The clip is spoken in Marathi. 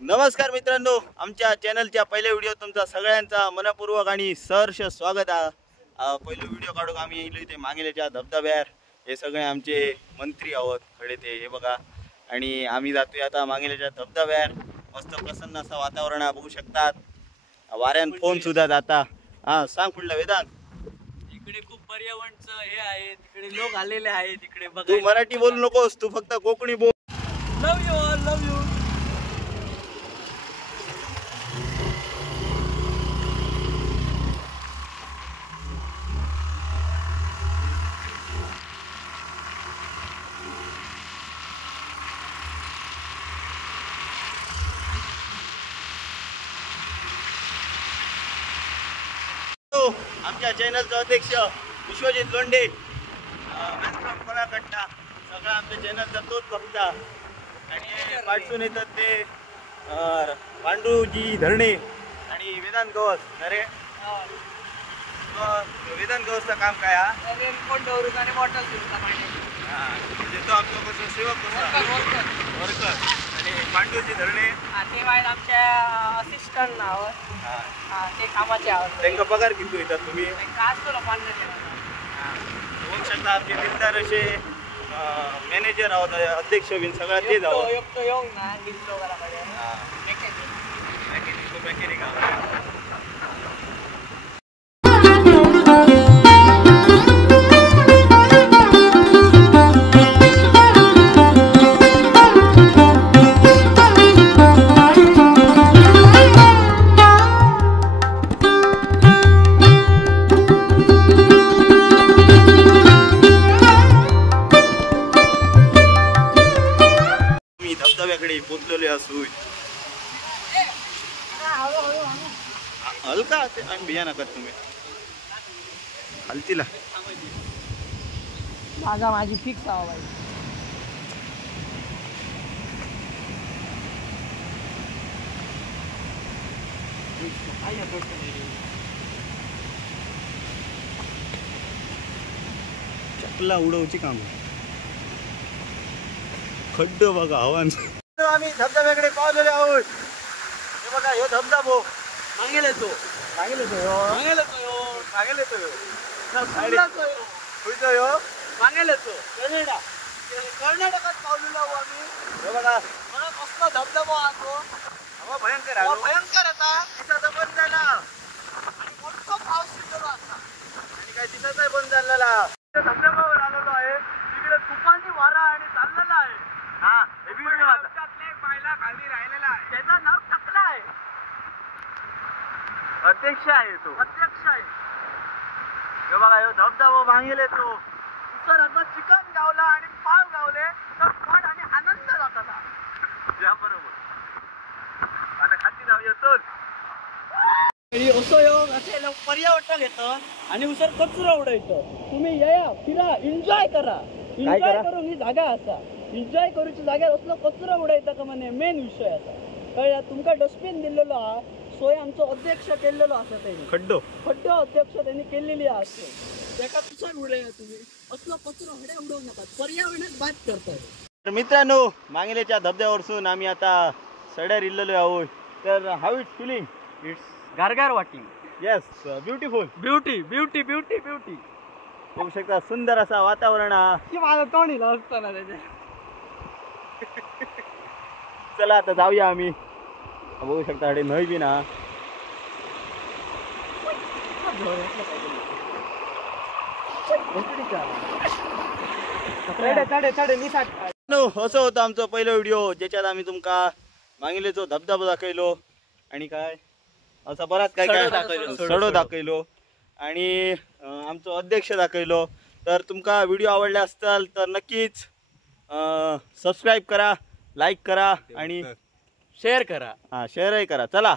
नमस्कार मित्रांनो, आमच्या चॅनलच्या पहिल्या व्हिडिओ तुमचा सगळ्यांचा मनपूर्वक आणि सहर्ष स्वागत आहे। पहिलो व्हिडिओ काढूक आम्ही येलो इथे मांगेल्याच्या धबधब्यावर। हे सगळे आमचे मंत्री आहोत खडे ते हे बघा, आणि आम्ही जातोय आता मांगेल्याच्या धबधब्यावर। मस्त प्रसन्न असं वातावरण बघू शकतात, वाऱ्यान फोन सुद्धा जाता। हा सांग पुढला वेदांत। इकडे खूप पर्यावरणचं हे आहे, तिकडे लोक आलेले आहेत इकडे बघा। तू मराठी बोलू नकोस, तू फक्त कोकणी बोल। लव यू ऑल, लव यू। आमच्या चॅनलचा अध्यक्ष विश्वजित लोंढे कोणाकडता सगळं आमच्या चॅनलचा तोच बघता। आणि पाठवून येतात ते पांडुजी धरणे आणि वेदांत गवस। अरे वेदांत गवसचं काम काय हा? आणि बॉटल म्हणजे तो आमचा कसं सेवक वर्कर। आणि पांडुजी धरणे ते आमच्या असिस्टंट नाव ते कामाचे आहोत। त्यांना पगार किती येतात तुम्ही? होऊ शकता आमचे दिलदार असे मॅनेजर आहोत, अध्यक्ष बिन सगळ्यात ते जावं मेकॅनिक आहोत। धबधब्याकडे पोचलेले असू हलका आणि बिया नका तुम्ही हलतीला माझी फिक्स हवा बाई। चपला उडवची काम खड्ड बघा हवान। आम्ही धबधब्याकडे पावलेले आहोत। हे बघा ह्यो धबधबो मागेल येतो कर्नाटकात पावलेलो आहोत आम्ही। हे बघा कसला धबधबा असतो, हवा भयंकर आहे, भयंकर आता दिसाचा बंद झाला आणि मोठा पाऊस सुरू आता आणि काय दिसाचा बंद झालेला। धबधब्यावर आलेलो आहे, तिकडे तुफानी वारा आणि चाललेला आहे। हा हेवी वाटलं, पायला खाली राहिलेला आहे, त्याचं नाव टकला आहे। अध्यक्ष आहे तो, अध्यक्ष आहे। हे बघा ह्यो धबधबा भांगेल तो सर आता चिकन गावला आणि पाव गावले तर पण आणि आनंद जातात। या बरोबर आता खाती जाऊ येतो असं योग असे लोक पर्यावरण घेतं आणि उसर कचरा उडवतं। तुम्ही या फिरा, एन्जॉय करा, एन्जॉय करून ही जागा असा एन्जॉय करूची जाग्यार असलो कचरा उडयता का म्हणे मेन विषय असा कळला। तुमका डस्टबिन दिलेलो हा, सोय आमचो अध्यक्ष केलेलो असा, त्यांनी खड्डो अध्यक्ष त्यांनी केलेली असते, त्याका तुसर उडया तुम्ही असलो कचरा हड्या उडवू नका, पर्यावरणात बाद करताय। तर मित्रांनो, मांगेल्याच्या धबधब्यावरसून आम्ही आता सड्यार इल्लेलो आहोत। तर हाऊ इट्स फिलिंग? इट्स गारगार वाटिंग। Yes, beautiful, beauty beauty beauty beauty. बघू शकता सुंदर असा वातावरण हा। की माझं तोंड हिला असताना त्याच्या चला आता जाऊया आम्ही। बघू शकता हडे नय बी ना असं होतं आमचं पहिलं व्हिडिओ, ज्याच्यात आम्ही तुमका मांगेल्याचो धबधबा दाखवलो आणि काय असं बराच काय काय सडो दाखवलो आणि आमचं अध्यक्ष दाखवलो। तर तुमका व्हिडिओ आवडला असताल तर नक्कीच सबस्क्राईब करा, लाईक करा आणि शेअर करा। शेअरही करा। चला।